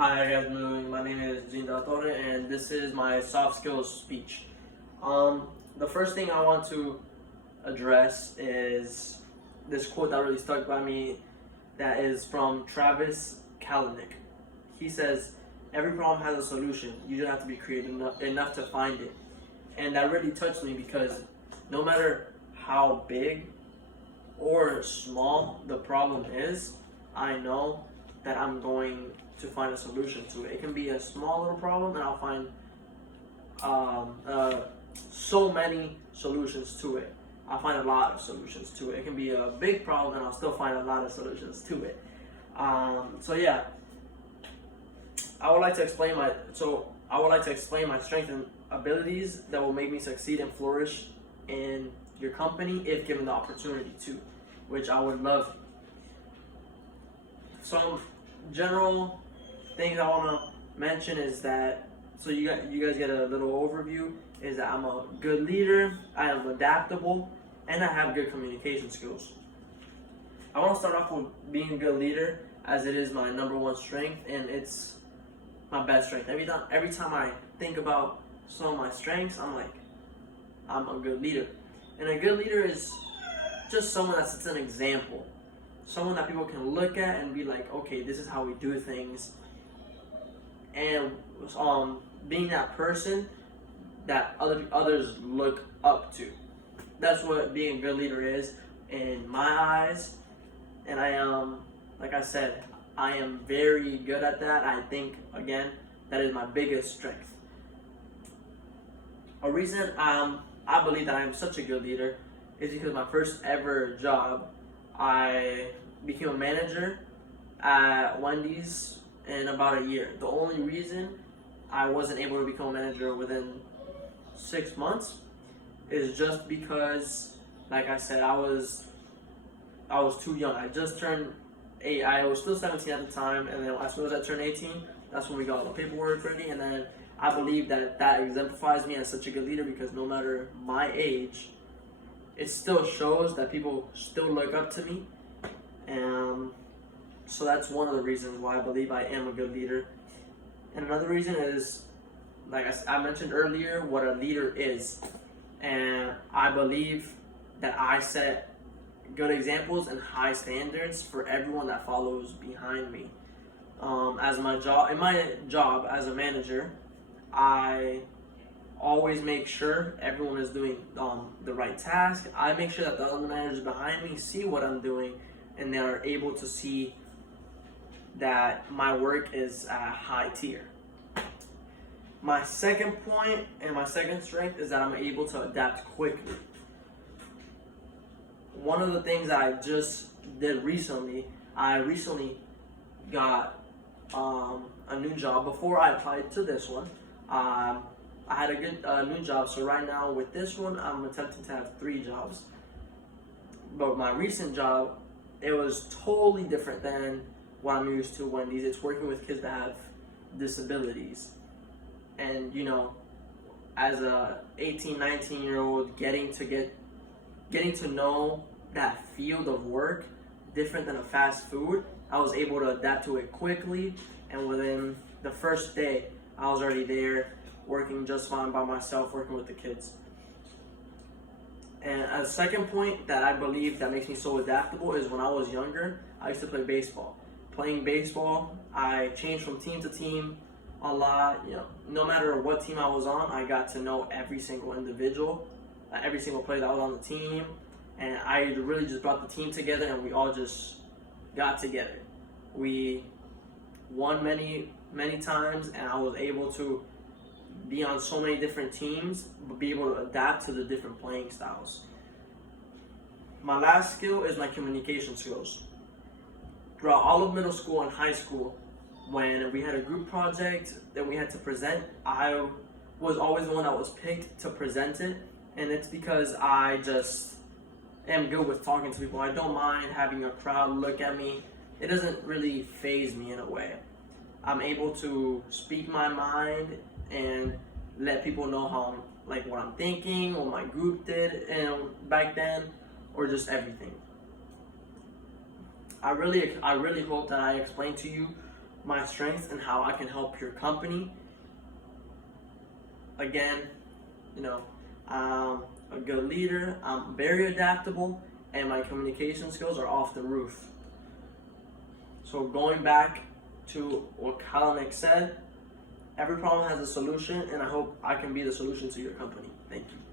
Hi, how you guys doing? My name is Jean Del Torre, and this is my soft skills speech. The first thing I want to address is this quote that really stuck by me. That is from Travis Kalanick. He says, "Every problem has a solution. You just have to be creative enough to find it." And that really touched me because no matter how big or small the problem is, I know that I'm going to find a solution to it. It can be a small little problem, and I'll find so many solutions to it. I'll find a lot of solutions to it. It can be a big problem, and I'll still find a lot of solutions to it. So yeah, I would like to explain my strengths and abilities that will make me succeed and flourish in your company if given the opportunity to, which I would love. Some general things I want to mention is that, so you guys get a little overview, is that I'm a good leader, I am adaptable, and I have good communication skills. I want to start off with being a good leader, as it is my number one strength, and it's my best strength. Every time I think about some of my strengths, I'm like, I'm a good leader. And a good leader is just someone that sets an example. Someone that people can look at and be like, okay, this is how we do things. And being that person that others look up to. That's what being a good leader is in my eyes. And I am, like I said, I am very good at that. I think, again, that is my biggest strength. A reason I believe that I am such a good leader is because my first ever job, I became a manager at Wendy's in about a year. The only reason I wasn't able to become a manager within 6 months is just because, like I said, I was too young. I just turned 8. I was still 17 at the time, and then as soon as I turned 18, that's when we got all the paperwork ready. And then I believe that exemplifies me as such a good leader, because no matter my age, it still shows that people still look up to me. And so that's one of the reasons why I believe I am a good leader. And another reason is, like I mentioned earlier, what a leader is. And I believe that I set good examples and high standards for everyone that follows behind me. In my job as a manager, I always make sure everyone is doing the right task. I make sure that the other managers behind me see what I'm doing, and they are able to see that my work is at a high tier. My second point and my second strength is that I'm able to adapt quickly. One of the things that I just did recently, I recently got a new job. Before I applied to this one, I had a new job. So right now with this one, I'm attempting to have 3 jobs. But my recent job, it was totally different than what I'm used to Wendy's. It's working with kids that have disabilities. And as a 18, 19-year-old, getting to know that field of work different than a fast food, I was able to adapt to it quickly, and within the first day, I was already there, working just fine by myself, working with the kids. And a second point that I believe that makes me so adaptable is when I was younger, I used to play baseball. Playing baseball, I changed from team to team a lot. No matter what team I was on, I got to know every single individual, every single player that was on the team, and I really just brought the team together, and we all just got together. We won many times, and I was able to be on so many different teams, but be able to adapt to the different playing styles. My last skill is my communication skills. Throughout all of middle school and high school, when we had a group project that we had to present, I was always the one that was picked to present it, and it's because I just am good with talking to people. I don't mind having a crowd look at me. It doesn't really faze me in a way. I'm able to speak my mind and let people know what I'm thinking, what my group did back then, or just everything. I really hope that I explained to you my strengths and how I can help your company. Again, you know, I'm a good leader, I'm very adaptable, and my communication skills are off the roof. So going back to what Kalanick said, every problem has a solution, and I hope I can be the solution to your company. Thank you.